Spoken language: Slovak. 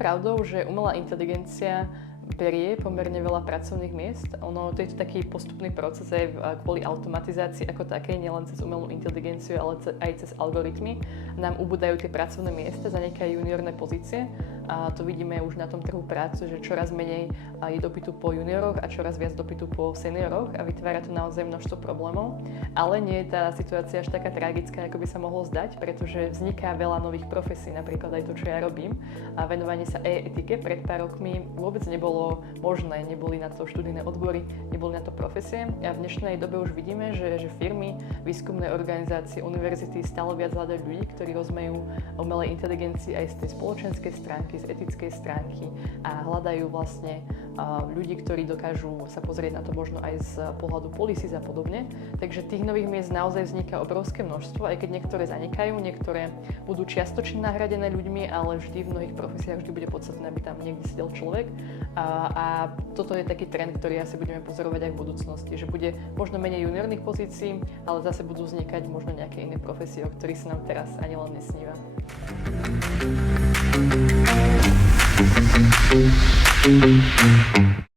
pravdou, že umelá inteligencia berie pomerne veľa pracovných miest. To je to taký postupný proces aj kvôli automatizácii ako takej, nielen cez umelú inteligenciu, ale aj cez algoritmy. Nám ubúdajú tie pracovné miesta, zanikajú juniorné pozície a to vidíme už na tom trhu práce, že čoraz menej je dopytu po junioroch a čoraz viac dopytu po senioroch a vytvára to naozaj množstvo problémov. Ale nie je tá situácia až taká tragická, ako by sa mohlo zdať, pretože vzniká veľa nových profesí, napríklad aj to, čo ja robím. A venovanie sa etike pred pár rokmi vôbec nebolo možné, neboli na to študijné odbory, neboli na to profesie. A v dnešnej dobe už vidíme, že firmy, výskumné organizácie, univerzity stále viac hľadajú ľudí, ktorí rozumejú umelej inteligencii aj z tej spoločenskej stránky, z etickej stránky a hľadajú vlastne ľudí, ktorí dokážu sa pozrieť na to možno aj z pohľadu policies a podobne. Takže tých nových miest naozaj vzniká obrovské množstvo, aj keď niektoré zanikajú, niektoré budú čiastočne nahradené ľuďmi, ale vždy v mnohých profesiách vždy bude podstatné, aby tam niekde sedel človek. A toto je taký trend, ktorý asi budeme pozorovať aj v budúcnosti, že bude možno menej juniorných pozícií, ale zase budú vznikať možno nejaké iné profesie, o ktorých sa nám teraz ani len nesníva.